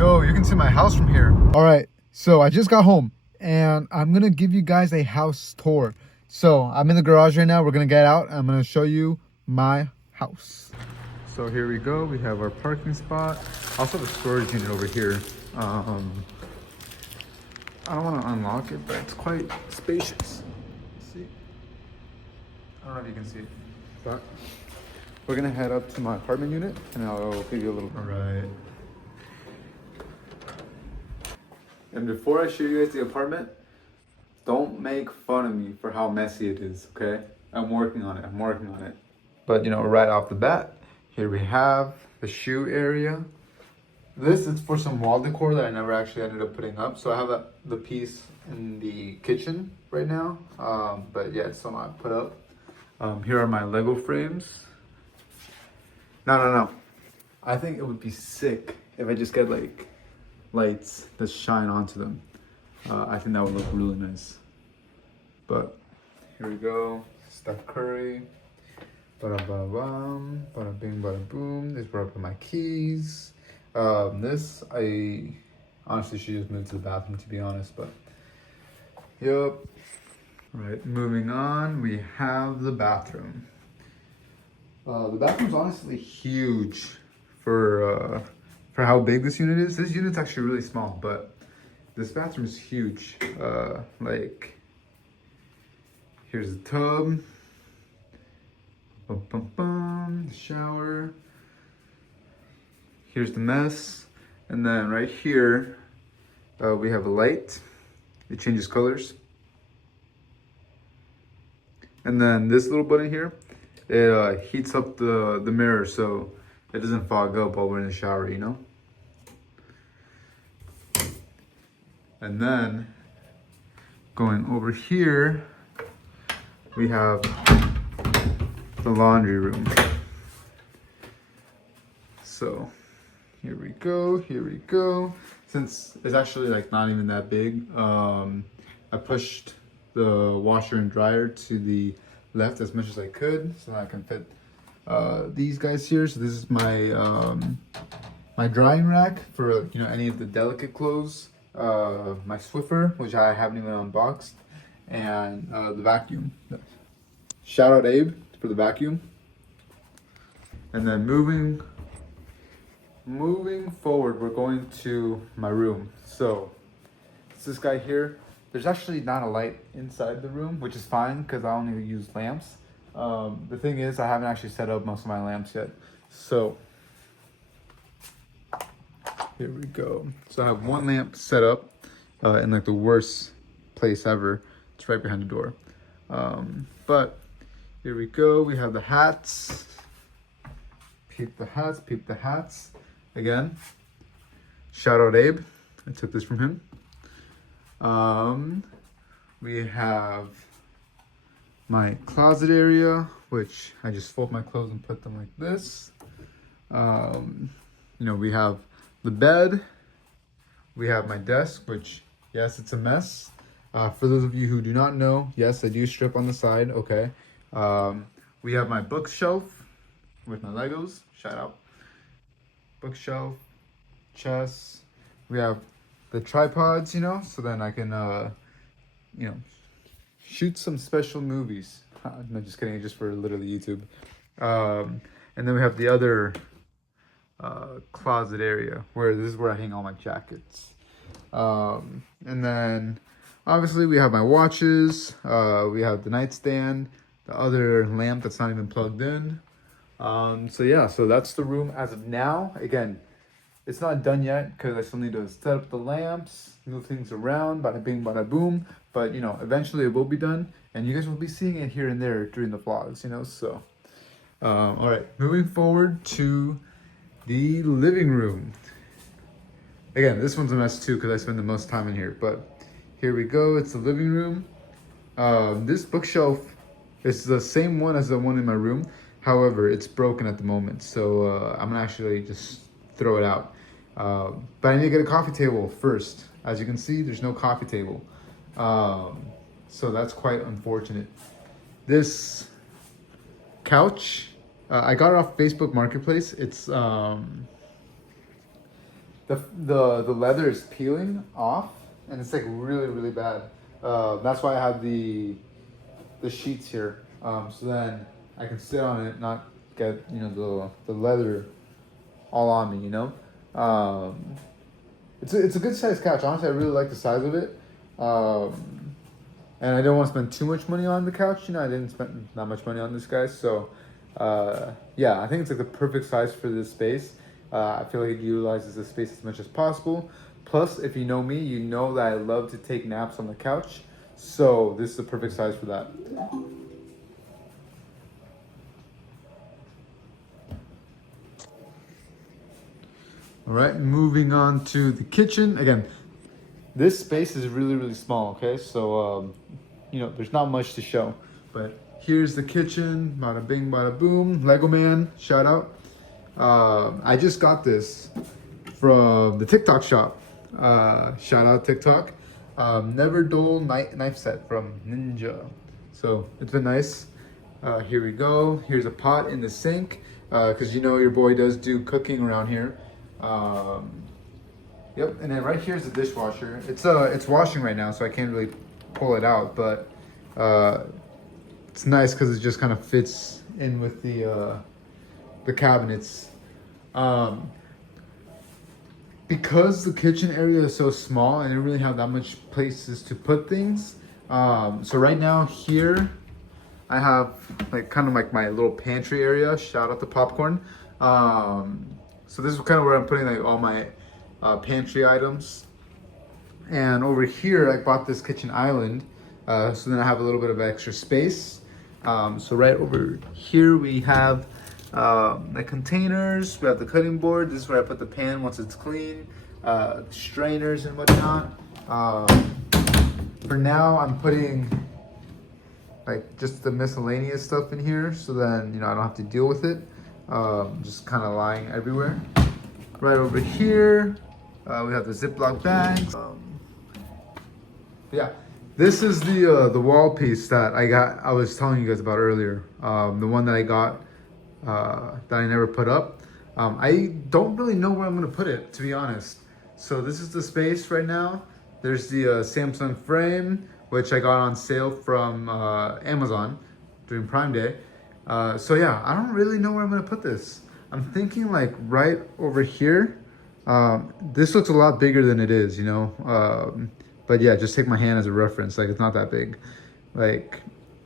Yo, you can see my house from here. All right, so I just got home and I'm gonna give you guys a house tour. So I'm in the garage right now. We're gonna get out. I'm gonna show you my house. So here we go. We have our parking spot. Also the storage unit over here. I don't want to unlock it, but it's quite spacious. See? I don't know if you can see it, but we're gonna head up to my apartment unit and I'll give you a little. All right. And before I show you guys the apartment, don't make fun of me for how messy it is, okay? I'm working on it. But you know, right off the bat, here we have the shoe area. This is for some wall decor that I never actually ended up putting up. So I have the piece in the kitchen right now. But yeah, it's still not put up. Here are my Lego frames. No. I think it would be sick if I just get like lights that shine onto them. I think that would look really nice. But here we go, Steph Curry. Bada bada bam, bada bing, bada boom. This brought up my keys. This I honestly should just move to the bathroom, to be honest. But yep. Right, moving on, we have the bathroom. The bathroom's honestly huge for how big this unit is. This unit's actually really small, but this bathroom is huge. Like, here's the tub. Bum, bum, bum, the shower. Here's the mess. And then right here, we have a light. It changes colors. And then this little button here, it heats up the mirror so it doesn't fog up while we're in the shower, you know? And then going over here, we have the laundry room. So here we go. Since it's actually like not even that big, I pushed the washer and dryer to the left as much as I could so that I can fit these guys here. So this is my my drying rack for, you know, any of the delicate clothes, my Swiffer, which I haven't even unboxed, and the vacuum. Shout out Abe for the vacuum. And then moving forward, we're going to my room. So it's this guy here. There's actually not a light inside the room, which is fine because I only use lamps. The thing is, I haven't actually set up most of my lamps yet. So here we go. So I have one lamp set up in like the worst place ever. It's right behind the door. But here we go. We have the hats. Peep the hats. Again, shout out Abe. I took this from him. We have my closet area, which I just fold my clothes and put them like this. You know, we have the bed. We have my desk, which, yes, it's a mess. For those of you who do not know, yes, I do strip on the side, okay. We have my bookshelf with my Legos, shout out. Bookshelf, chest. We have the tripods, you know, so then I can, you know, shoot some special movies. No, just kidding, just for literally YouTube. And then we have the other closet area where this is where I hang all my jackets. And then obviously we have my watches. We have the nightstand, the other lamp that's not even plugged in. So yeah, so that's the room as of now. Again, it's not done yet because I still need to set up the lamps, move things around, bada bing, bada boom. But you know, eventually it will be done, and you guys will be seeing it here and there during the vlogs, you know. So, all right, moving forward to the living room. Again, this one's a mess too because I spend the most time in here. But here we go. It's the living room. This bookshelf is the same one as the one in my room. However, it's broken at the moment, so I'm gonna actually just throw it out. But I need to get a coffee table first. As you can see, there's no coffee table. So that's quite unfortunate. This couch, I got it off Facebook Marketplace. It's the leather is peeling off, and it's like really bad. That's why I have the sheets here. So then I can sit on it, not get the leather all on me. It's a good sized couch. Honestly, I really like the size of it. And I don't want to spend too much money on the couch. I didn't spend that much money on this, guys. So, yeah, I think it's like the perfect size for this space. I feel like it utilizes the space as much as possible. Plus, if you know me, you know that I love to take naps on the couch. So this is the perfect size for that. All right, moving on to the kitchen. Again, this space is really small, okay? So, there's not much to show. But here's the kitchen, bada bing, bada boom. Lego Man, shout out. I just got this from the TikTok shop. Shout out TikTok. Never Dull knife set from Ninja. So it's been nice. Here we go. Here's a pot in the sink, because your boy does do cooking around here. Yep, and then right here is the dishwasher. It's washing right now, so I can't really pull it out, but it's nice because it just kind of fits in with the cabinets. Because the kitchen area is so small, I didn't really have that much places to put things. So right now here, I have kind of my little pantry area. Shout out to Popcorn. So this is kind of where I'm putting all my pantry items. And over here, I bought this kitchen island. So then I have a little bit of extra space. So right over here, we have the containers. We have the cutting board. This is where I put the pan once it's clean. Strainers and whatnot. For now, I'm putting just the miscellaneous stuff in here. So then, I don't have to deal with it. Just kind of lying everywhere. Right over here, we have the Ziploc bags. Yeah, this is the wall piece that I was telling you guys about earlier. The one that I got that I never put up. I don't really know where I'm gonna put it, to be honest. So this is the space right now. There's the Samsung frame, which I got on sale from Amazon during Prime Day. So yeah, I don't really know where I'm gonna put this. I'm thinking right over here. This looks a lot bigger than it is, but yeah, just take my hand as a reference. It's not that big.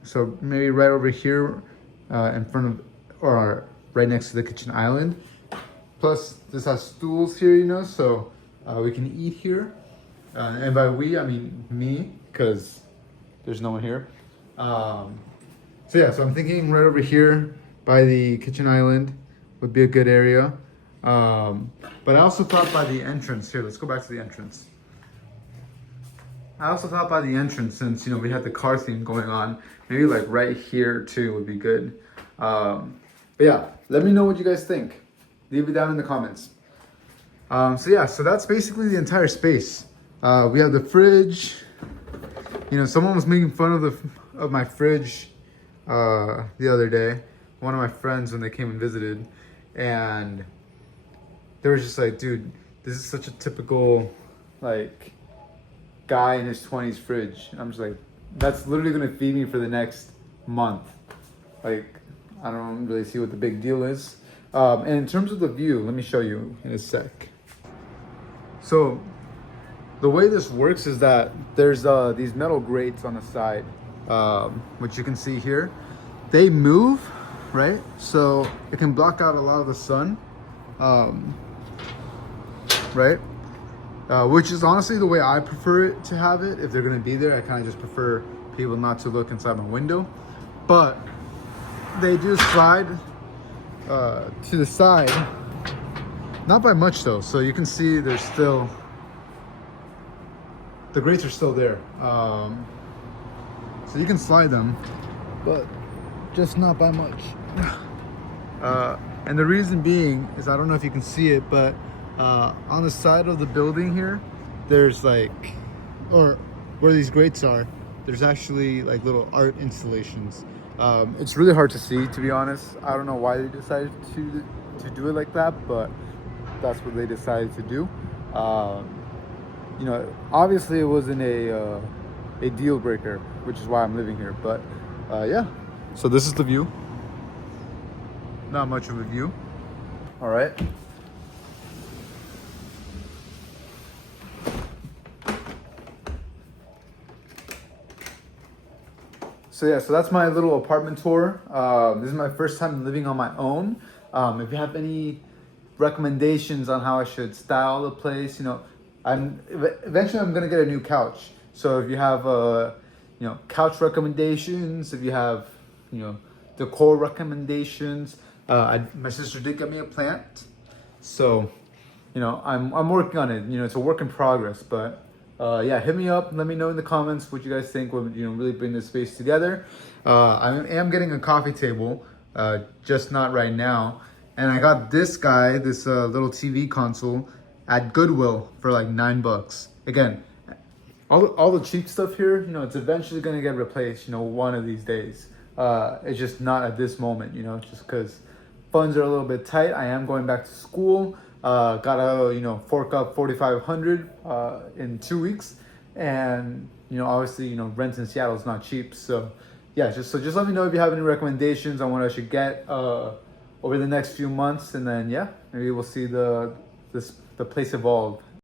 So maybe right over here in front of, or right next to the kitchen island. Plus this has stools here, so we can eat here. And by we, I mean me, because there's no one here. So yeah, so I'm thinking right over here by the kitchen island would be a good area. But I also thought by the entrance here, let's go back to the entrance. I also thought by the entrance, since, we had the car theme going on, maybe right here too would be good. But yeah, let me know what you guys think. Leave it down in the comments. So yeah, so that's basically the entire space. We have the fridge. Someone was making fun of my fridge the other day. One of my friends, when they came and visited, and they were just like, dude, this is such a typical guy in his 20s fridge. And I'm just like, that's literally gonna feed me for the next month. I don't really see what the big deal is. And in terms of the view, let me show you in a sec. So the way this works is that there's these metal grates on the side, which you can see here. They move, right? So it can block out a lot of the sun, right? Which is honestly the way I prefer it to have it. If they're gonna be there, I kind of just prefer people not to look inside my window. But they do slide to the side, not by much though. So you can see there's still, the grates are still there. So you can slide them, but just not by much. And the reason being is, I don't know if you can see it, but on the side of the building here, there's or where these grates are, there's actually little art installations. It's really hard to see, to be honest. I don't know why they decided to do it like that, but that's what they decided to do. Um, you know, obviously it wasn't a deal breaker, which is why I'm living here. But yeah, so this is the view. Not much of a view. All right. So yeah, so that's my little apartment tour. This is my first time living on my own. If you have any recommendations on how I should style the place, you know, eventually I'm gonna get a new couch. So if you have you know, couch recommendations, if you have, you know, decor recommendations, my sister did get me a plant, so you know, I'm working on it. You know, it's a work in progress, but yeah, hit me up. Let me know in the comments what you guys think would, you know, really bring this space together. I am getting a coffee table, just not right now. And I got this guy, this little TV console at Goodwill for like $9. Again, all the cheap stuff here, you know, it's eventually gonna get replaced, you know, one of these days. It's just not at this moment, you know, just because funds are a little bit tight. I am going back to school. Gotta, you know, fork up 4,500 in 2 weeks, and you know, obviously, you know, rent in Seattle is not cheap. So yeah, just let me know if you have any recommendations on what I should get over the next few months, and then yeah, maybe we'll see the place evolve.